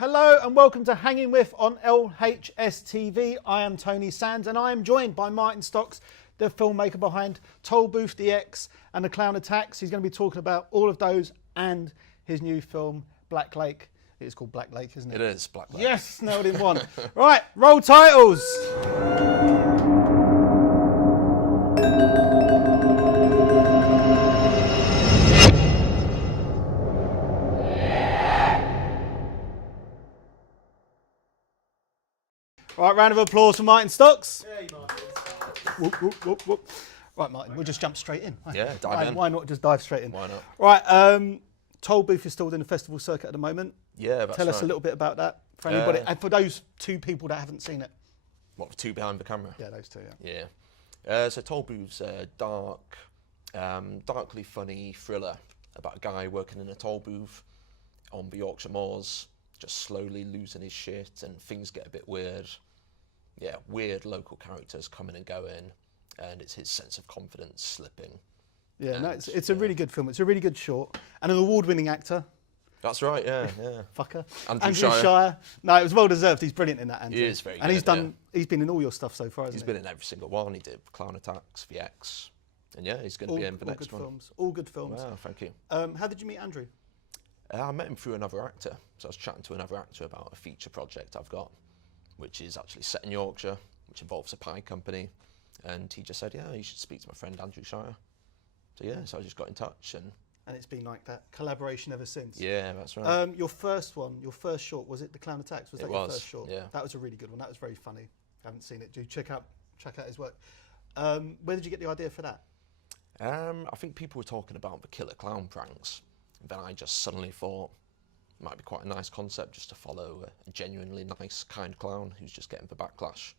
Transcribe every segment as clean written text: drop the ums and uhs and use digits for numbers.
Hello and welcome to Hanging With on LHS TV. I am Tony Sands and I am joined by Martin Stocks, the filmmaker behind Toll Booth, The X and The Clown Attacks. He's going to be talking about all of those and his new film, Black Lake. It is called Black Lake, isn't it? It is, Black Lake. Yes, nailed in one. Right, roll titles. Right, round of applause for Martin Stocks. Hey, Martin. Whoop, whoop, whoop, whoop. Right, Martin, we'll just jump straight in. Yeah, dive in. Why not just dive straight in? Why not? Right, Toll Booth is still in the festival circuit at the moment. Yeah, that's Tell us right. a little bit about that for anybody, and for those two people that haven't seen it. What, the two behind the camera? Yeah, those two, yeah. Yeah. So Toll Booth's a darkly funny thriller about a guy working in a toll booth on the Yorkshire moors, just slowly losing his shit and things get a bit weird. Yeah, weird local characters coming and going, and it's his sense of confidence slipping. Yeah, no, it's a really good film. It's a really good short, and an award-winning actor. That's right, yeah. Fucker. Andrew Shire. No, it was well deserved. He's brilliant in that, Andrew. He is very and good, he's been in all your stuff so far, hasn't He's been in every single one. He did Clown Attacks, The X, and yeah, he's going to be in the next one. All good films. Wow, thank you. How did you meet Andrew? I met him through another actor. So I was chatting to another actor about a feature project I've got, which is actually set in Yorkshire, which involves a pie company. And he just said, yeah, you should speak to my friend Andrew Shire. So yeah, so I just got in touch. And it's been like that collaboration ever since. Yeah, that's right. Your first short, was it The Clown Attacks? Was that your first short? Yeah. That was a really good one. That was very funny. I haven't seen it. Do check out his work. Where did you get the idea for that? I think people were talking about the killer clown pranks. And then I just suddenly thought, it might be quite a nice concept just to follow a genuinely nice, kind clown who's just getting the backlash.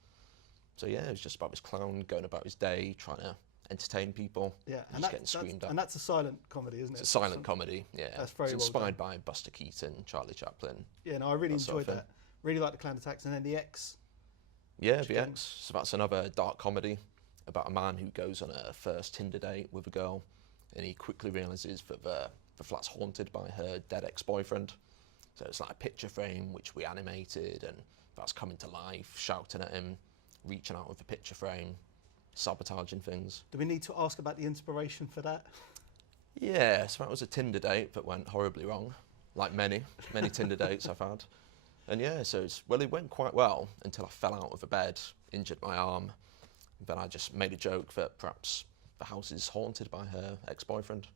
So yeah, it was just about this clown going about his day, trying to entertain people. Yeah, and just getting screamed at. And that's a silent comedy, isn't it? It's a silent comedy, yeah. That's very It's well inspired done. by Buster Keaton, Charlie Chaplin. Yeah, no, I really enjoyed sort of that. Really liked The Clown Attacks, and then The X. Yeah, The X. So that's another dark comedy about a man who goes on a first Tinder date with a girl, and he quickly realises that the flat's haunted by her dead ex-boyfriend. So it's like a picture frame which we animated, and that's coming to life, shouting at him, reaching out with the picture frame, sabotaging things. Do we need to ask about the inspiration for that? Yeah, so that was a Tinder date that went horribly wrong, like many Tinder dates I've had. And yeah, so it went quite well until I fell out of the bed, injured my arm. Then I just made a joke that perhaps the house is haunted by her ex-boyfriend.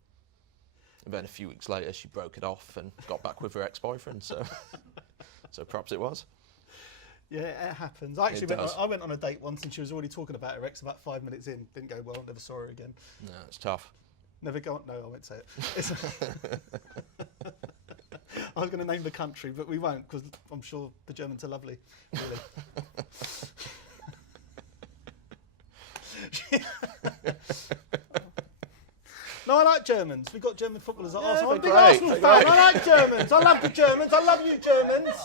And then a few weeks later, she broke it off and got back with her ex-boyfriend. So perhaps it was. Yeah, it happens. I went on a date once and she was already talking about her ex about 5 minutes in. Didn't go well, never saw her again. No, it's tough. Never go on, no, I won't say it. I was going to name the country, but we won't because I'm sure the Germans are lovely. Really. No, I like Germans. We've got German footballers at Arsenal. I'm a big Arsenal fan. I like Germans. I love the Germans. I love you, Germans.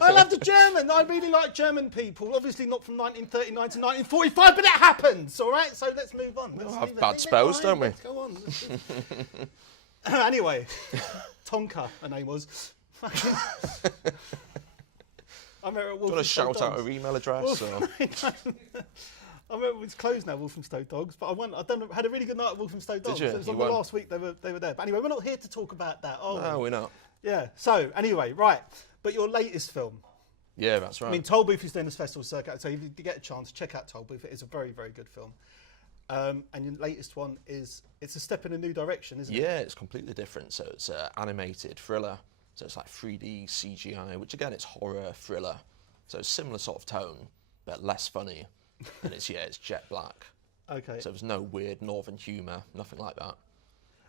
I love the Germans. I really like German people. Obviously not from 1939 to 1945, but it happens, all right? So let's move on. We'll have bad spells, don't we? Let's go on. Anyway, Tonka, her name was. I remember at Do you want to shout out her email address? I remember it's closed now, Walthamstow Dogs, but I had a really good night at Walthamstow Dogs. Did you? It was like the last week they were there. But anyway, we're not here to talk about that, are we? No, we're not. Yeah, so anyway, right. But your latest film. Yeah, that's right. I mean, Toll Booth is doing this festival circuit, so if you get a chance, check out Toll Booth. It is a very, very good film. And your latest one it's a step in a new direction, isn't it? Yeah, it's completely different. So it's an animated thriller. So it's like 3D CGI, which again, it's horror thriller. So it's similar sort of tone, but less funny. And it's jet black. Okay. So there's no weird northern humour, nothing like that.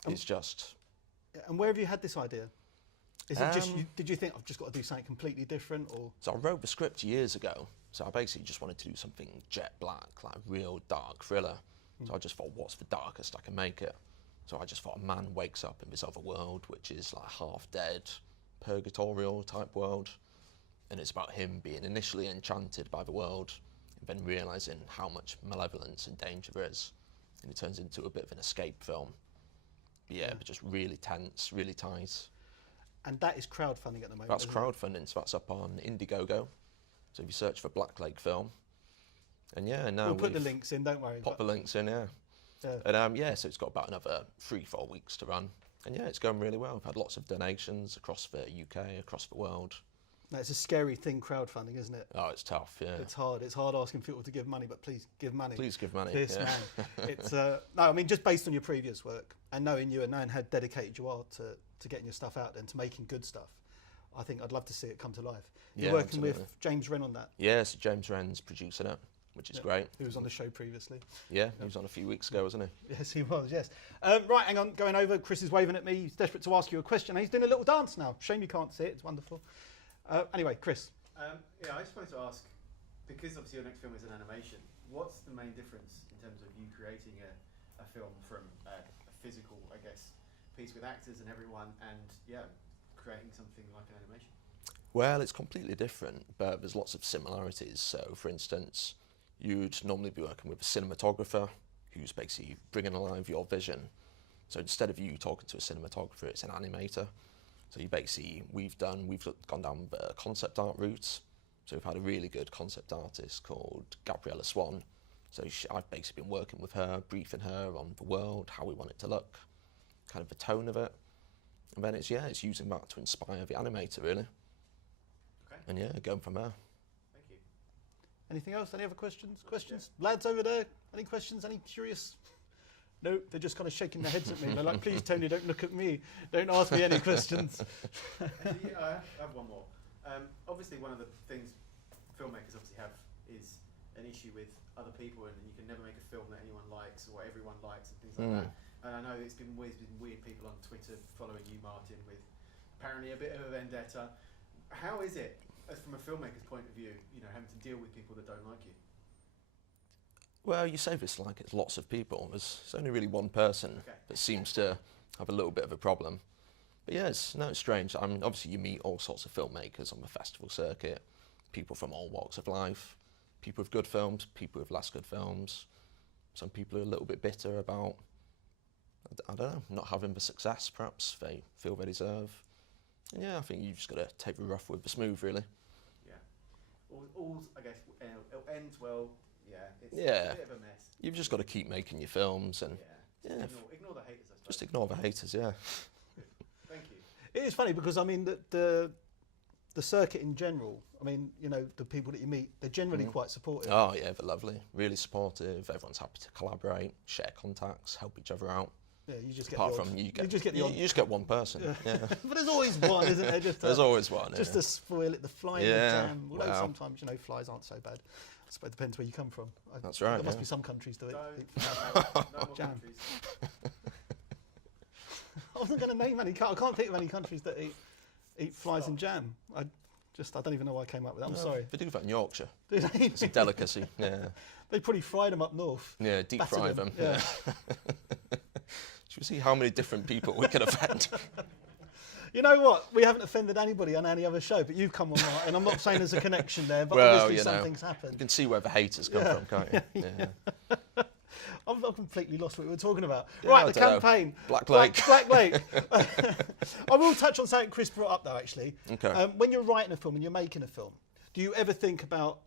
It's just. And where have you had this idea? Is it just? Did you think I've just got to do something completely different, or? So I wrote the script years ago. So I basically just wanted to do something jet black, like a real dark thriller. So I just thought, what's the darkest I can make it? So I just thought a man wakes up in this other world, which is like half dead, purgatorial type world, and it's about him being initially enchanted by the world, and then realising how much malevolence and danger there is, and it turns into a bit of an escape film. Yeah, but just really tense, really tight. And that is crowdfunding at the moment. That's isn't crowdfunding, so that's up on Indiegogo. So if you search for Black Lake Film, and yeah, now we'll put the links in, don't worry. Pop the links in, yeah. And yeah, so it's got about another 3-4 weeks to run. And yeah, it's going really well. We've had lots of donations across the UK, across the world. No, it's a scary thing, crowdfunding, isn't it? Oh, it's tough, yeah. It's hard. It's hard asking people to give money, but please give money. Please give money. This man. It's no, I mean, just based on your previous work and knowing you and knowing how dedicated you are to getting your stuff out and to making good stuff, I think I'd love to see it come to life. You're working with James Wren on that. Yes, James Wren's producing it, which is great. Who was on the show previously. Yeah, he was on a few weeks ago, wasn't he? Yes, he was, yes. Right, hang on, going over. Chris is waving at me. He's desperate to ask you a question. He's doing a little dance now. Shame you can't see it. It's wonderful. Anyway, Chris. Yeah, I just wanted to ask, because obviously your next film is an animation, what's the main difference in terms of you creating a film from a physical, I guess, piece with actors and everyone, and yeah, creating something like an animation? Well, it's completely different, but there's lots of similarities. So, for instance, you'd normally be working with a cinematographer who's basically bringing alive your vision. So instead of you talking to a cinematographer, it's an animator. So you basically, we've gone down the concept art route. So we've had a really good concept artist called Gabriella Swan. So I've basically been working with her, briefing her on the world, how we want it to look, kind of the tone of it. And then it's using that to inspire the animator, really. Okay. And yeah, going from there. Thank you. Anything else? Any other questions? Questions? Yeah. Lads over there, any questions? Any curious? No, they're just kind of shaking their heads at me. They're like, please, Tony, don't look at me. Don't ask me any questions. Actually, I have one more. Obviously, one of the things filmmakers obviously have is an issue with other people, and you can never make a film that anyone likes or everyone likes and things like that. And I know it's been weird people on Twitter following you, Martin, with apparently a bit of a vendetta. How is it, from a filmmaker's point of view, having to deal with people that don't like you? Well, you say this like it's lots of people. There's only really one person that seems to have a little bit of a problem. But yeah, it's strange. I mean, obviously you meet all sorts of filmmakers on the festival circuit, people from all walks of life, people with good films, people with less good films. Some people are a little bit bitter about, I don't know, not having the success perhaps they feel they deserve. And yeah, I think you've just got to take the rough with the smooth, really. Yeah. All I guess, it ends well. Yeah, it's a bit of a mess. You've just got to keep making your films and ignore the haters, I suppose. Just ignore the haters, yeah. Thank you. It is funny because I mean the circuit in general. I mean, the people that you meet, they're generally quite supportive. Oh yeah, they're lovely, really supportive. Everyone's happy to collaborate, share contacts, help each other out. Yeah, you just get apart the odd, from you just get one person. Yeah. But there's always one, isn't there? There's always one. Just to spoil it, the fly in the jam. Although sometimes flies aren't so bad. I suppose it depends where you come from. That's right. There must be some countries that eat jam. I wasn't going to name any. I can't think of any countries that eat flies in jam. I don't even know why I came up with that. I'm sorry. They do that in Yorkshire. Do they? It's a delicacy. Yeah. They probably fried them up north. Yeah, deep fry them. Yeah. Should we see how many different people we can offend? You know what? We haven't offended anybody on any other show, but you've come on, and I'm not saying there's a connection there, but obviously something's happened. You can see where the haters come from, can't you? Yeah. I'm not completely lost what we were talking about. Yeah, right, the campaign. Black Lake. Black Lake. I will touch on something Chris brought up, though, actually. Okay. When you're writing a film and you're making a film, do you ever think about,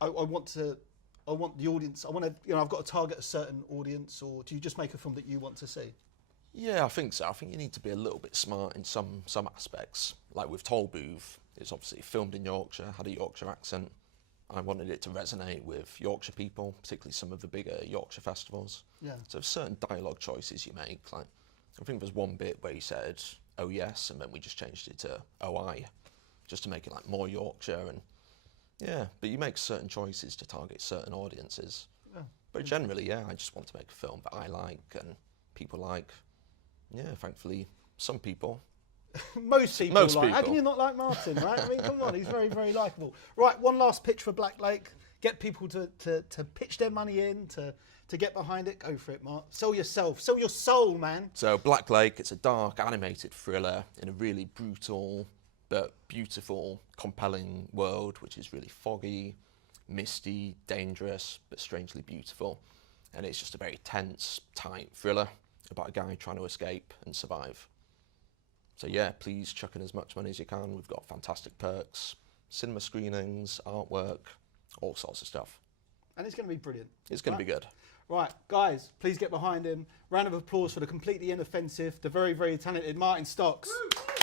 I want the audience, I've got to target a certain audience, or do you just make a film that you want to see? Yeah, I think so. I think you need to be a little bit smart in some aspects. Like with Toll Booth, it's obviously filmed in Yorkshire, had a Yorkshire accent. I wanted it to resonate with Yorkshire people, particularly some of the bigger Yorkshire festivals. Yeah. So certain dialogue choices you make, like I think there's one bit where he said, "Oh yes," and then we just changed it to "Oh I," just to make it like more Yorkshire. And yeah, but you make certain choices to target certain audiences. Yeah. But generally, yeah, I just want to make a film that I like and people like. Yeah, thankfully, some people. Most people. How can you not like Martin, right? I mean, come on, he's very, very likeable. Right, one last pitch for Black Lake. Get people to pitch their money in, to get behind it. Go for it, Mark. Sell yourself. Sell your soul, man. So Black Lake, it's a dark, animated thriller in a really brutal but beautiful, compelling world, which is really foggy, misty, dangerous, but strangely beautiful. And it's just a very tense, tight thriller about a guy trying to escape and survive. So yeah, please chuck in as much money as you can. We've got fantastic perks, cinema screenings, artwork, all sorts of stuff. And it's going to be brilliant. It's going to be good. Right, guys, please get behind him. Round of applause for the completely inoffensive, the very, very talented Martin Stocks. Woo!